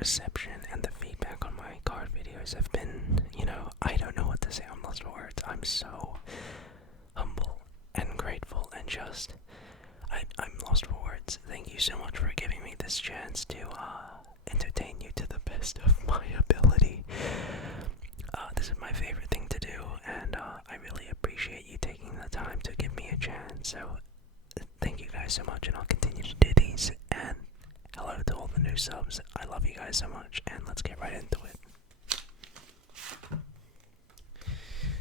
reception and the feedback on my card videos have been, I don't know what to say. I'm lost for words. I'm so humble and grateful and just, I'm lost for words. Thank you so much for giving me this chance to entertain you to the best of my ability. This is my favorite thing to do, and I really appreciate you taking the time to give me a chance. So thank you guys so much, and I'll continue to do these. And hello to all the new subs. I love you guys so much, and let's get right into it.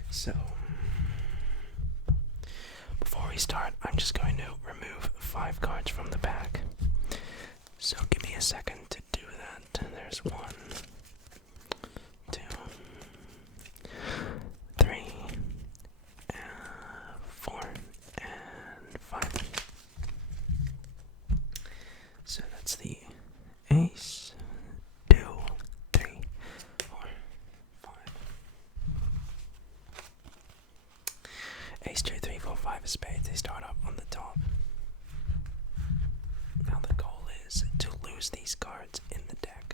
So, before we start, I'm just going to remove 5 cards from the pack. So give me a second to do that. There's 1, 2, 3, 4, and 5. So that's the ace, 2, 3, 4, 5. Ace, 2, 3, 4, 5 of spades. They start up on the top. Now the goal is to lose these cards in the deck,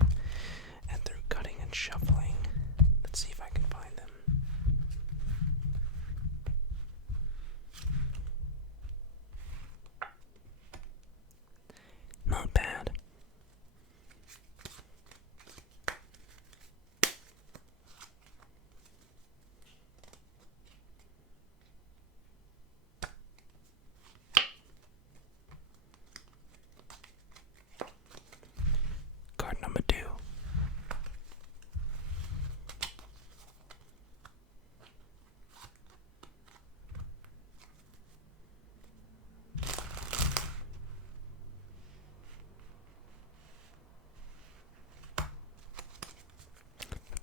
and through cutting and shuffling, let's see if I can find them. Not bad. Card number 2.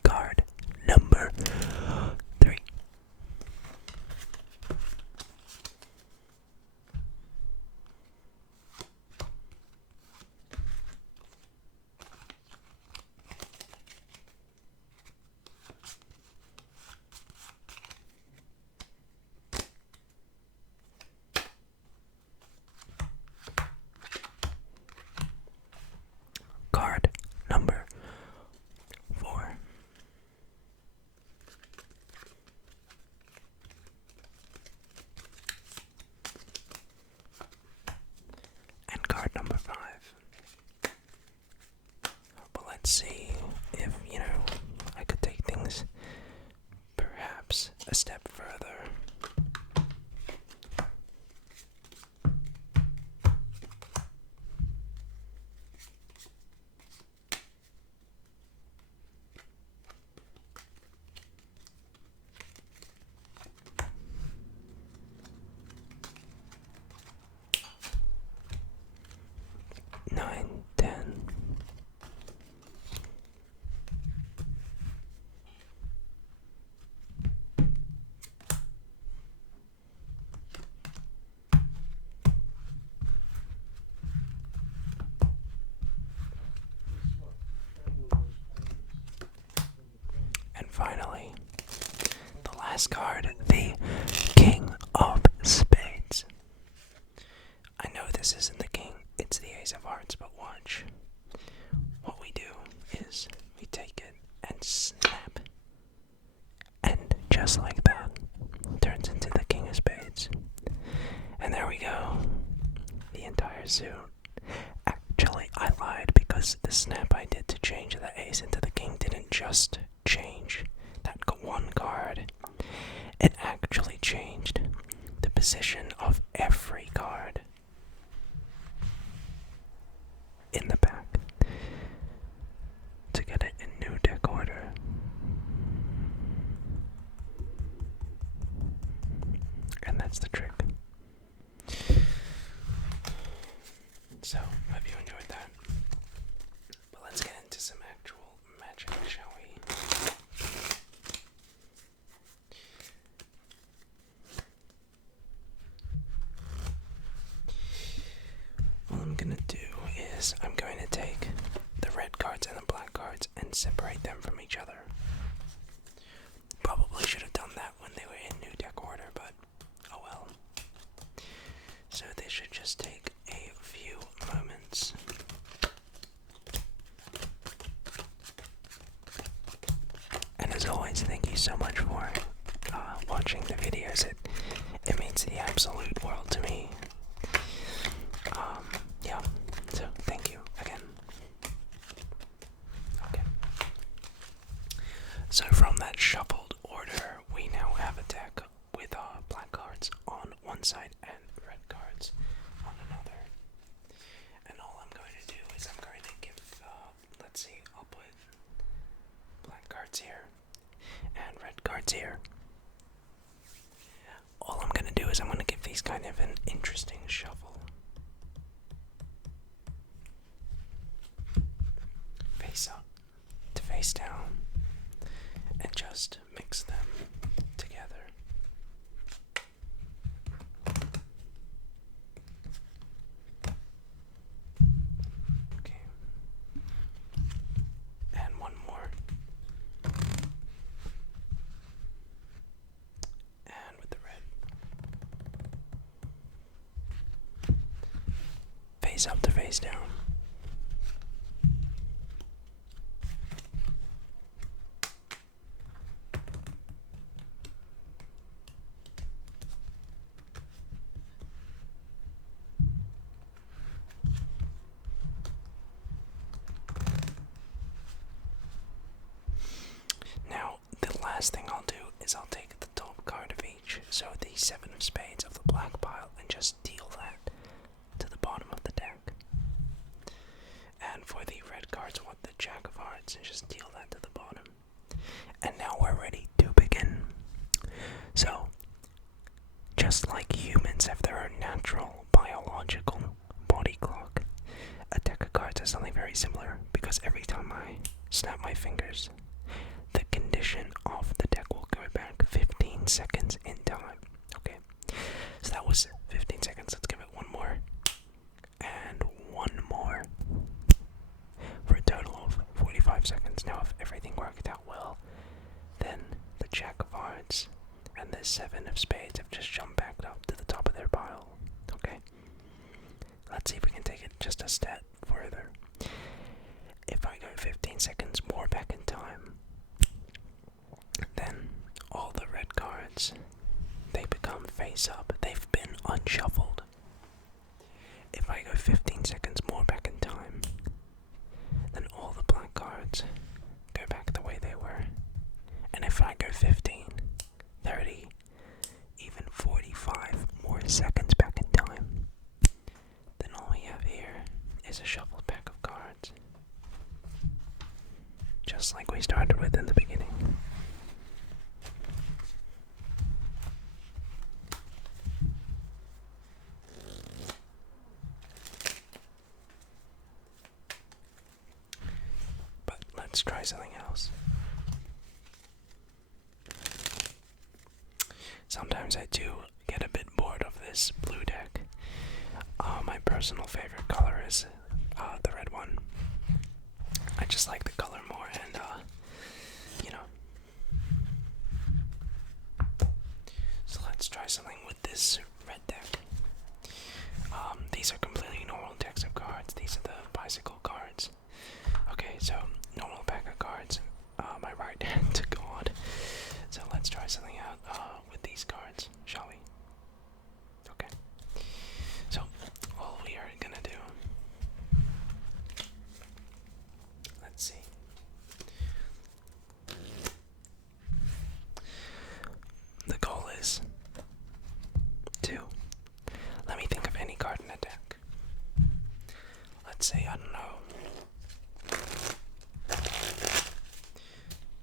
Card number 3. Card number 4. And card number 5. But let's see if, I could take things perhaps a step further. Nine, 10. And finally, the last card, the King of Spades. I know this isn't the king, it's the Ace of Hearts, but watch. What we do is we take it and snap, and just like that, turns into the King of Spades. And there we go, the entire suit. Actually, I lied, because the snap I did to change the ace into the king didn't just change that one card. It actually changed the position of every card in the pack to get it in new deck order. And that's the trick. So, hope you enjoyed that. But let's get into some actual magic, shall we? What I'm gonna do is I'm going to take the red cards and the black cards and separate them from each other. Probably should have done that when they were in new deck order, but oh well. So this should just take a few moments. as always, thank you so much for watching the videos. It means the absolute world to me. Yeah, so thank you again. Okay. So from that shuffled order, we now have a deck with black cards on one side and red cards on another. And all I'm going to do is I'm going to give, let's see, I'll put black cards here and red cards here. All I'm going to do is I'm going to give these kind of an interesting shuffle. Face up to face down and just mix them together. Okay. And one more. And with the red. Face up to face down. Now, the last thing I'll do is I'll take the top card of each, so the 7 of spades of the black pile, and just deal that to the bottom of the deck. And for the red cards, I want the jack of hearts, and just deal that to the bottom. And now we're ready to begin. So, just like humans have their own natural, biological body clock, a deck of cards has something very similar, because every time I snap my fingers, the condition of the deck will go back 15 seconds in time. Okay, so that was 15 seconds. Let's give it one more. And one more. For a total of 45 seconds. Now, if everything worked out well, then the jack of hearts and the 7 of spades have just jumped back up to the top of their pile. Okay, let's see if we can take it just a step further. If I go 15 seconds more back in time, then all the red cards, they become face up. They've been unshuffled. If I go 15 seconds more back in time, then all the black cards go back the way they were. And if I go 15, 30, even 45 more seconds back in time, then all we have here is a shuffled pack of cards. Just like we started with in the beginning. But let's try something else. Sometimes I do get a bit bored of this blue deck. My personal favorite color is the red one. I just like the color more, and you know. So let's try something with this red deck. These are completely normal decks of cards. These are the bicycle cards. Okay, so normal pack of cards. My right hand to God. So let's try something out with these cards, shall we? Okay. So all we are gonna do. Let's see. The goal is to let me think of any card in a deck. Let's say, I don't know,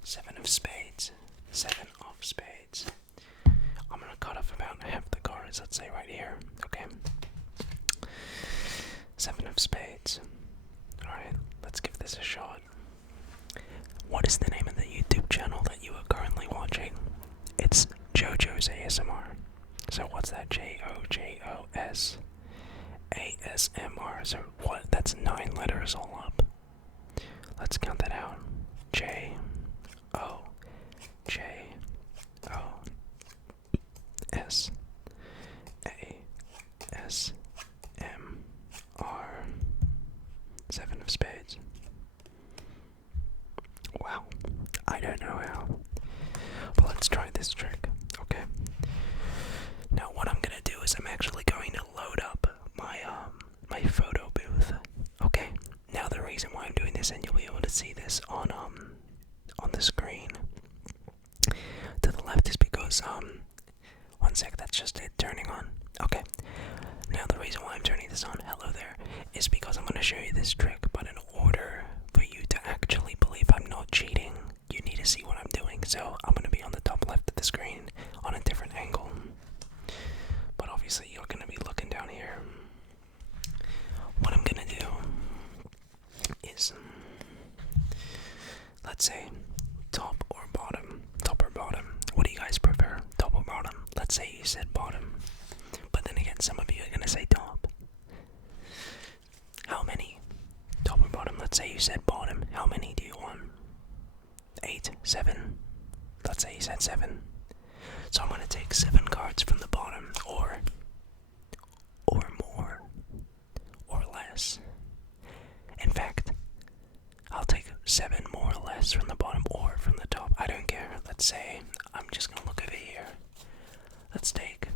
7 of spades, 7 of spades. I'm gonna cut off about half the cards, let's say right here, okay? 7 of spades. Alright, let's give this a shot. What is the name of the YouTube channel that you are currently watching? It's JoJo's ASMR. So what's that? JoJo's ASMR. So what? That's 9 letters all up. Let's count that out. JoJoSASMR. 7 of spades. Wow. I don't know how let's try this trick. Okay. Now what I'm gonna do is I'm actually going to load up my photo booth. Okay. Now the reason why I'm doing this, and you'll be able to see this on the screen to the left, is because one sec, that's just it turning on. Okay. Now the reason why I'm turning this on, hello there, is because I'm gonna show you this trick, but in order for you to actually believe I'm not cheating, you need to see what I'm doing. So I'm gonna be on the top left of the screen on a different angle. But obviously you're gonna be looking down here. What I'm gonna do is, let's say top or bottom. Top or bottom. What do you guys prefer? Top or bottom? Let's say you said bottom. But then again, some of you are gonna say top. How many? Top or bottom? Let's say you said bottom. How many do you want? 8, 7. Let's say you said 7. So I'm gonna take 7 cards from the bottom, or more, or less. In fact, I'll take 7 more or less from the bottom or from the top. I don't care. Let's say I'm just gonna look over here. Let's take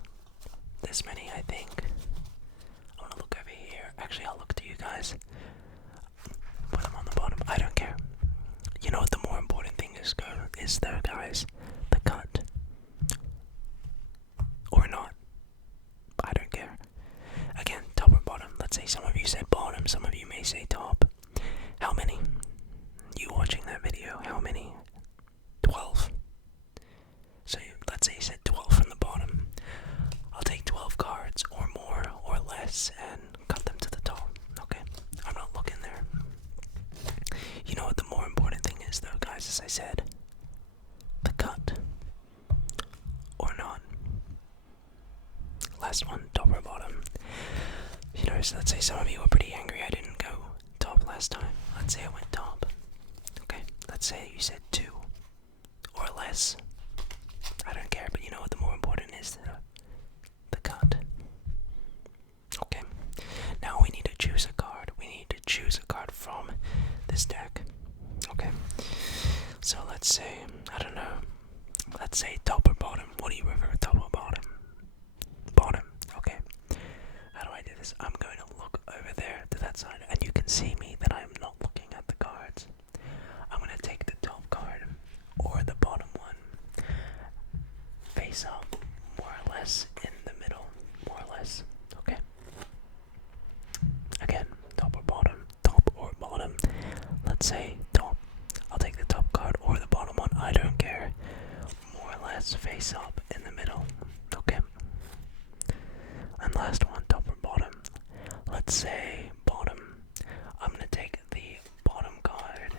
this many, I think. I'm gonna look over here. Actually, I'll look to you guys. Put them on the bottom. I don't care. You know what the more important thing is though, guys? The cut. Or not. I don't care. Again, top or bottom. Let's say some of you said bottom, some of you may say top. How many? You watching that video, how many? 12. So let's say you said 12 from the bottom. I'll take 12 cards or more or less and cut them to the top. Okay? I'm not looking there. You know what the more important thing is though, guys, as I said? The cut. Or not. Last one, top or bottom. You know, so let's say some of you were pretty angry I didn't go top last time. Let's say I went top. Okay, let's say you said 2 or less. I don't care, but you know what the more important is? The cut. Okay, now we need to choose a card. We need to choose a card from this deck. Okay, so let's say, I don't know, let's say top or bottom. What do you prefer, top or bottom? Bottom, okay. How do I do this? I'm going to look over there to that side, and you can see me that I'm not looking at the cards. I'm going to take the top card, or the bottom one, face up, more or less in the middle, more or less, okay? Again, top or bottom, top or bottom. Let's say top. I'll take the top card or the bottom one, I don't care. More or less face up in the middle, okay? And last one, top or bottom. Let's say bottom. I'm gonna take the bottom card,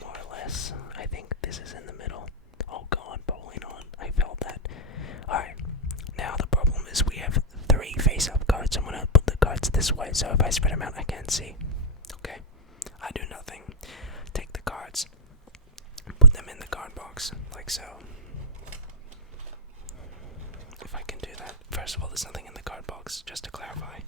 more or less. I think this is in the middle. Oh god, probably not. I felt that. Alright, now the problem is we have 3 face-up cards. I'm gonna put the cards this way, so if I spread them out, I can't see. Okay? I do nothing. Take the cards, put them in the card box, like so. If I can do that. First of all, there's nothing in the card box, just to clarify.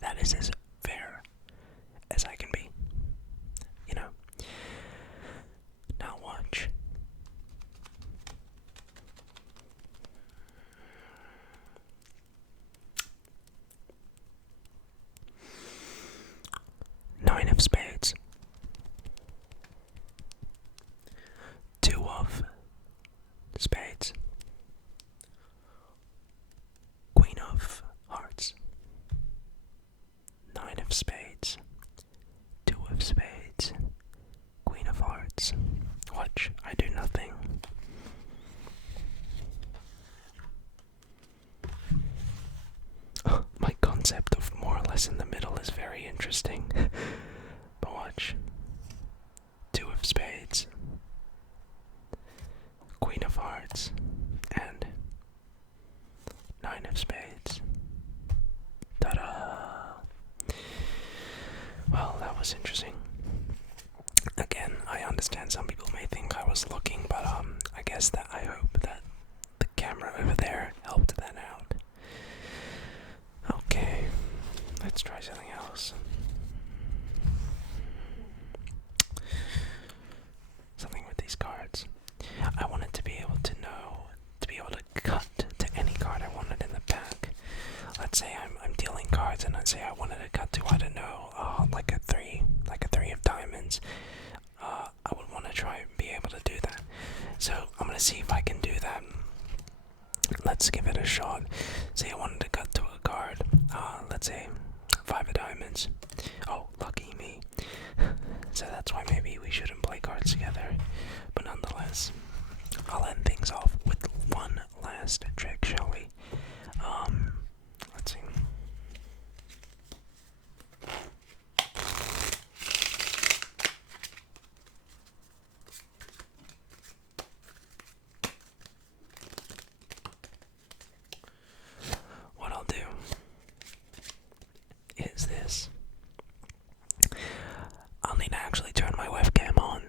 That is as fair as I can be. You know? Now watch. Nine of spades. 2 of spades. Queen of hearts. 9 of spades. 2 of spades. Queen of hearts. Watch, I do nothing. My concept of more or less in the middle is very interesting. But watch. 2 of spades. Queen of hearts. And 9 of spades. Ta-da! Well, that was interesting. Again, I understand some people may think I was looking, but I guess that I hope that the camera over there helped that out. I'm gonna see if I can do that. Let's give it a shot. Say I wanted to cut to a card. Let's say 5 of diamonds. Oh, lucky me. So that's why maybe we shouldn't play cards together. But nonetheless, I'll end things off with one last trick, shall we? Let's see. What I'll do is this. I'll need to actually turn my webcam on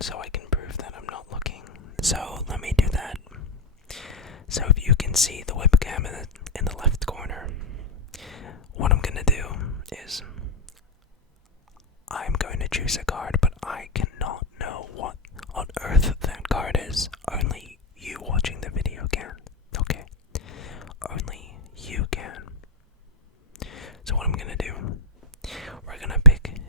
so I can prove that I'm not looking. So let me do that. So if you can see the webcam in the left corner, what I'm gonna do is I'm going to choose a card, but I cannot know what on earth that card is. Only you watching the video can. Okay? Only you can. So what I'm gonna do, we're gonna pick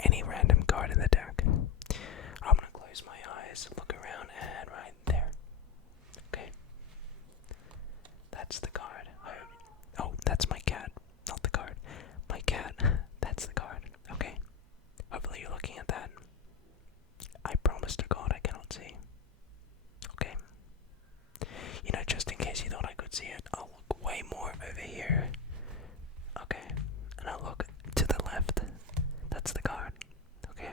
any random card in the deck. I'm gonna close my eyes, look around, and right there. Okay? That's the card. Oh, that's my cat, not the card. My cat, that's the card. Okay? Hopefully you're looking at that. I promise to God I cannot see. Okay? You know, just in case you thought I could see it, I'll look way more over here. Okay? And I'll look to the left. That's the card. Okay?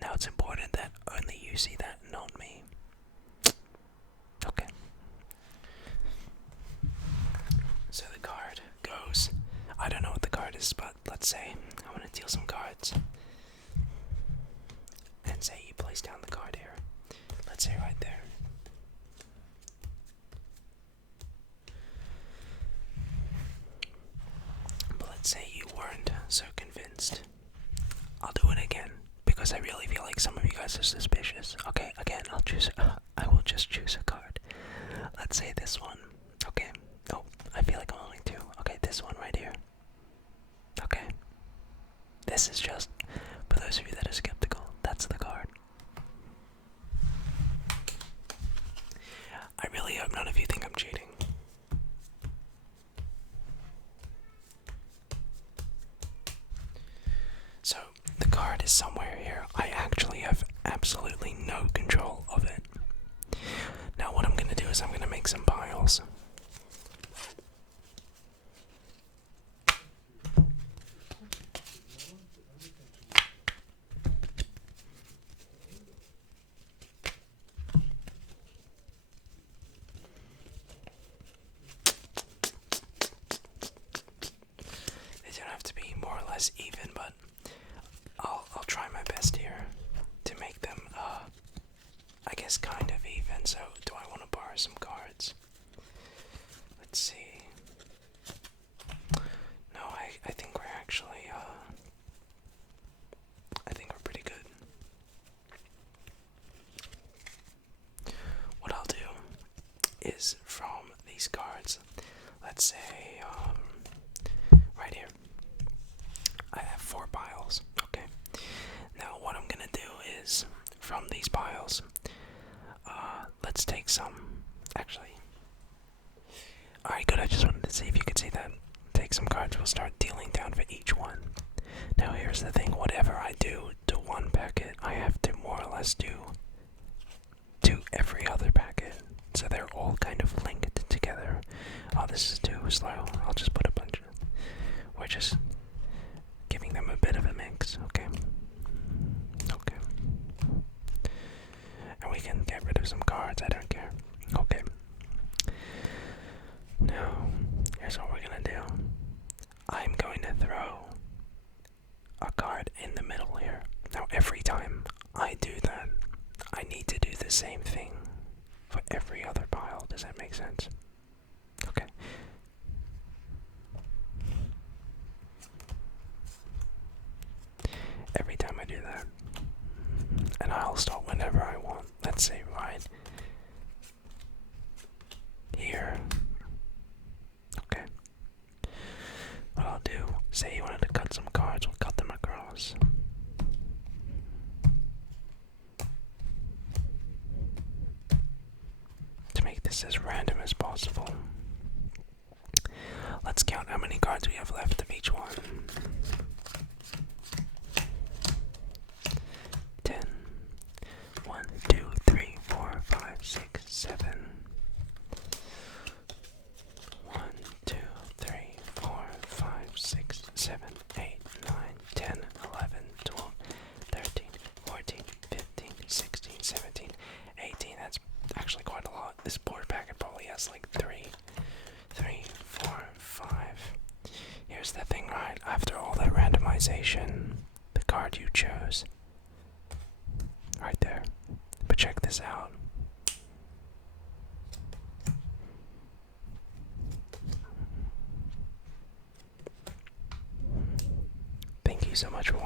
Now it's important that only you see that, not me. Okay. So the card goes. I don't know what the card is, but let's say I want to deal some cards. And say you place down the card here. Let's say right there. But let's say you weren't so convinced. I'll do it again because I really feel like some of you guys are suspicious. Okay, again, I will just choose a card. Let's say this one. Okay. Oh, I feel like I'm only 2. Okay, this one right here. Okay. This is just for those of you that are skeptical. That's the card. I really hope none of you think I'm cheating. So, the card is somewhere here. I actually have absolutely no control of it. Now what I'm gonna do is I'm gonna make some piles. They don't have to be more or less even, but I'll try my best here to make them I guess kind of even. So do I want to borrow some cards? Let's see. No, I think we're actually I think we're pretty good. What I'll do is from these cards, let's say right here, I have 4 piles. Okay. Now what I'm gonna do is from these piles, let's take some. Actually, alright, good. I just wanted to see if you could see that. Take some cards. We'll start dealing down for each one. Now here's the thing. Whatever I do to one packet, I have to more or less do to every other packet. So they're all kind of linked together. Oh, this is too slow. I'll just put a bunch of... We're just giving them a bit of a mix, okay? Okay. And we can get rid of some cards, I don't care. Okay. Now, here's what we're gonna do. I'm going to throw a card in the middle here. Now, every time I do that, I need to do the same thing for every other pile. Does that make sense? Okay. Every time I do that, and I'll start whenever I want. Let's say right here. Okay. What I'll do, say you wanted to cut some cards, we'll cut them across. this as random as possible. Let's count how many cards we have left of each one. 10. 1, 2, 3, 4, 5, 6, 7. 1, 2, 3, 4, 5, 6, 7, 8, 9, 10, 11, 12, 13, 14, 15, 16, 17, 18. That's actually quite a lot. This board packet probably has like 3, 4, 5. Here's the thing, right? After all that randomization, the card you chose, right there. But check this out. Thank you so much for